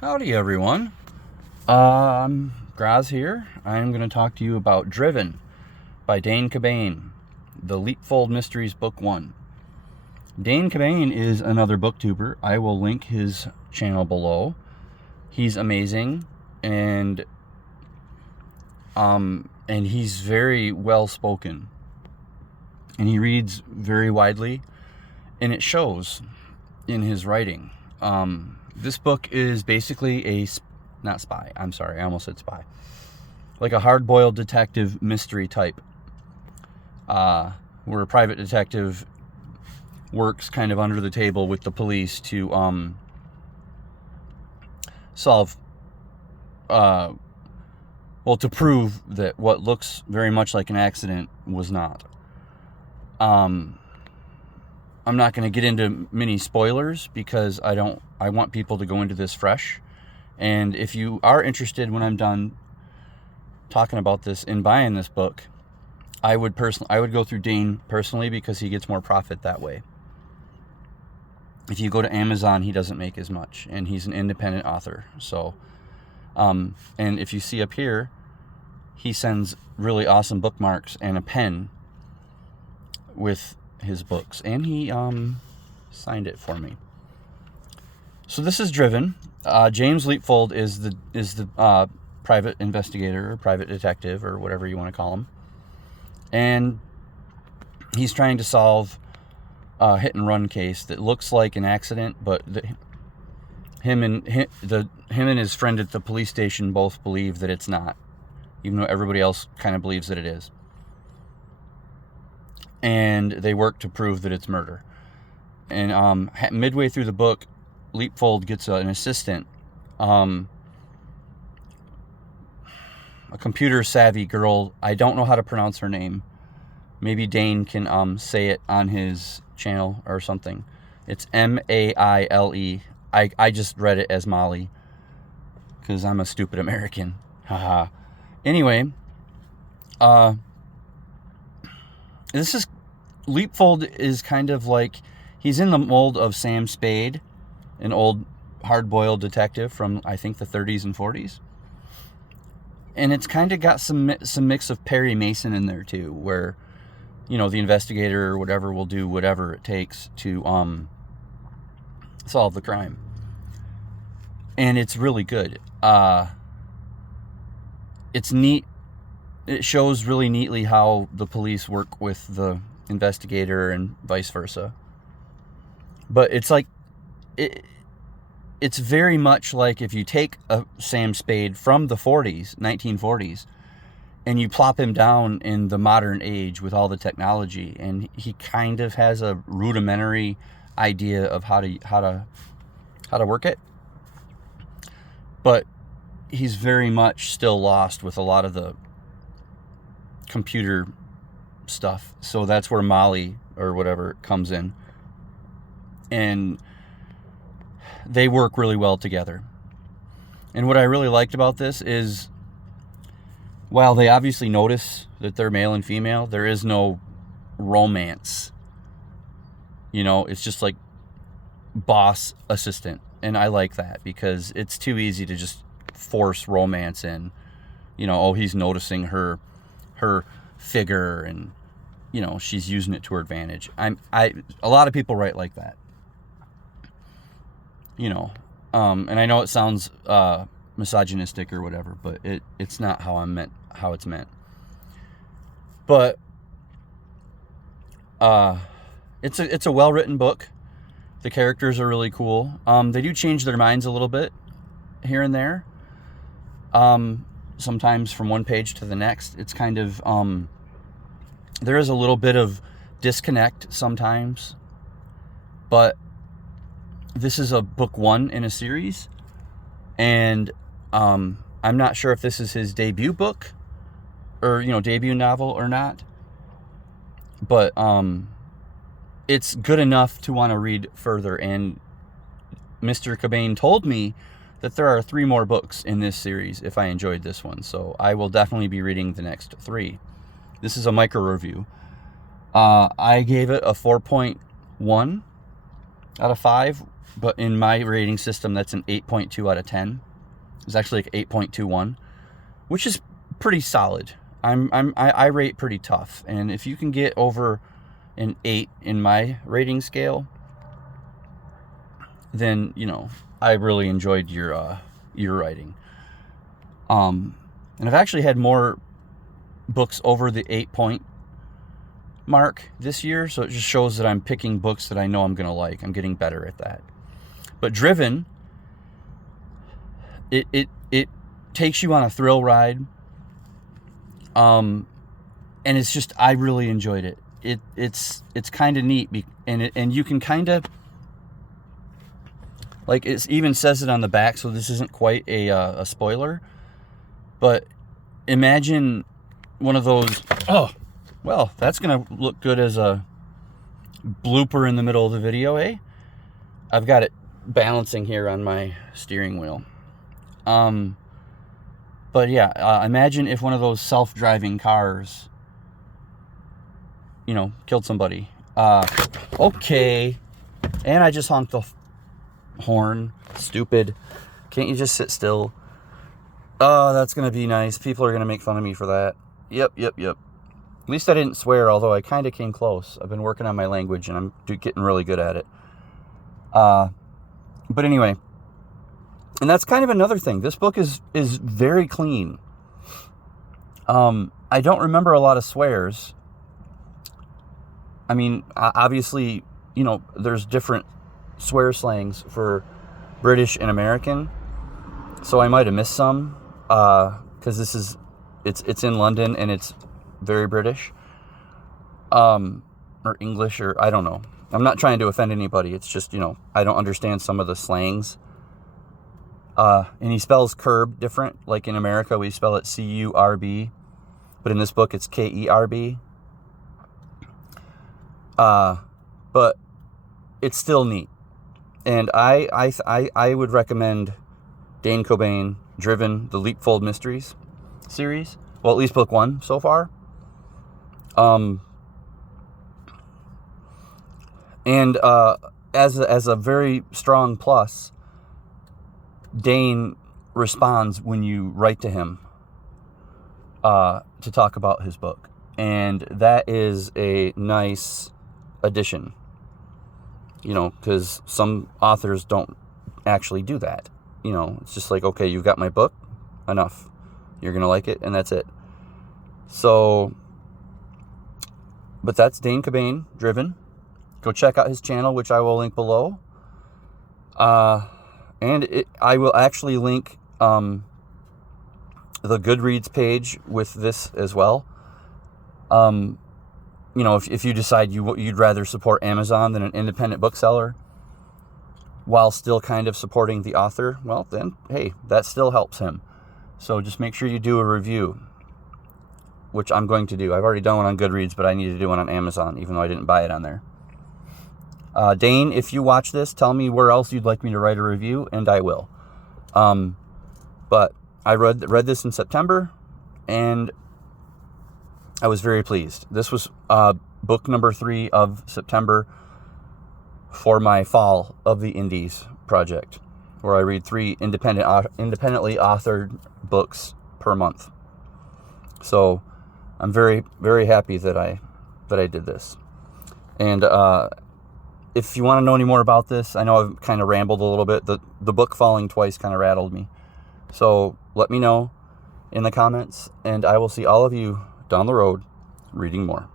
Howdy, everyone. I'm Graz here. I'm going to talk to you about Driven by Dane Cobain, the Leapfold Mysteries Book 1. Dane Cobain is another booktuber. I will link his channel below. He's amazing, and he's very well spoken, and he reads very widely, and it shows in his writing. This book is basically not spy, I'm sorry, I almost said spy, like a hard-boiled detective mystery type, where a private detective works kind of under the table with the police to solve, to prove that what looks very much like an accident was not. I'm not going to get into many spoilers because I want people to go into this fresh. And if you are interested, when I'm done talking about this and buying this book, I would go through Dane personally, because he gets more profit that way. If you go to Amazon, he doesn't make as much, and he's an independent author. So, and if you see up here, he sends really awesome bookmarks and a pen with his books, and he signed it for me. So this is Driven. James Leapfold is the private investigator or private detective or whatever you want to call him, and he's trying to solve a hit and run case that looks like an accident, but him and his friend at the police station both believe that it's not, even though everybody else kind of believes that it is. And they work to prove that it's murder. And midway through the book, Leapfold gets an assistant, a computer-savvy girl. I don't know how to pronounce her name. Maybe Dane can say it on his channel or something. It's Maile. I just read it as Molly because I'm a stupid American. Haha. Anyway, Leapfold is kind of like, he's in the mold of Sam Spade, an old hard-boiled detective from, I think, the 30s and 40s. And it's kind of got some mix of Perry Mason in there too, where, you know, the investigator or whatever will do whatever it takes to solve the crime. And it's really good. It's neat. It shows really neatly how the police work with the investigator and vice versa. But it's like, it's very much like if you take a Sam Spade from the 1940s, and you plop him down in the modern age with all the technology, and he kind of has a rudimentary idea of how to work it, but he's very much still lost with a lot of the computer stuff. So that's where Molly or whatever comes in, and they work really well together. And what I really liked about this is, while they obviously notice that they're male and female, there is no romance. You know, it's just like boss assistant, and I like that because it's too easy to just force romance in. You know, oh, he's noticing her figure, and, you know, she's using it to her advantage. A lot of people write like that, you know, and I know it sounds misogynistic or whatever, but it's not how it's meant. But it's a well-written book. The characters are really cool. They do change their minds a little bit here and there. Sometimes from one page to the next, it's kind of, there is a little bit of disconnect sometimes, but this is a book one in a series, and I'm not sure if this is his debut book or, you know, debut novel or not, but it's good enough to want to read further. And Mr. Cobain told me that there are 3 more books in this series if I enjoyed this one, so I will definitely be reading the next 3. This is a micro review. I gave it a 4.1 out of 5 but in my rating system, that's an 8.2 out of 10. It's actually like 8.21, which is pretty solid. I rate pretty tough, and if you can get over an 8 in my rating scale, then I really enjoyed your writing. And I've actually had more books over the 8-point mark this year, so it just shows that I'm picking books that I know I'm gonna like. I'm getting better at that. But Driven, it takes you on a thrill ride, and it's just, I really enjoyed it. It's kind of neat, and you can kind of, like, it even says it on the back, so this isn't quite a spoiler, but imagine one of those, oh, well, that's gonna look good as a blooper in the middle of the video, eh? I've got it balancing here on my steering wheel. But yeah, imagine if one of those self-driving cars, killed somebody. Okay. And I just honked the horn. Stupid. Can't you just sit still? Oh, that's going to be nice. People are going to make fun of me for that. Yep. At least I didn't swear, although I kind of came close. I've been working on my language, and I'm getting really good at it. But anyway, and that's kind of another thing. This book is very clean. I don't remember a lot of swears. I mean, obviously, there's different swear slangs for British and American, so I might have missed some, because it's in London and it's very British, or English, or I don't know. I'm not trying to offend anybody. It's just, I don't understand some of the slangs. And he spells curb different. Like in America, we spell it C-U-R-B, but in this book, it's K-E-R-B. But it's still neat. And I would recommend Dane Cobain, Driven, the Leapfold Mysteries series. Well, at least book 1 so far. And as a very strong plus, Dane responds when you write to him to talk about his book. And that is a nice addition, because some authors don't actually do that. It's just like, okay, you've got my book, enough. You're going to like it, and that's it. So, but that's Dane Cobain, Driven. Go check out his channel, which I will link below. And I will actually link the Goodreads page with this as well. If you decide you'd rather support Amazon than an independent bookseller while still kind of supporting the author, well, then, hey, that still helps him. So just make sure you do a review, which I'm going to do. I've already done one on Goodreads, but I need to do one on Amazon, even though I didn't buy it on there. Dane, if you watch this, tell me where else you'd like me to write a review, and I will. But I read this in September, and I was very pleased. This was book number 3 of September for my Fall of the Indies project, where I read 3 independently authored books per month. So I'm very, very happy that I did this. And if you want to know any more about this, I know I've kind of rambled a little bit. The book falling twice kind of rattled me. So let me know in the comments, and I will see all of you down the road reading more.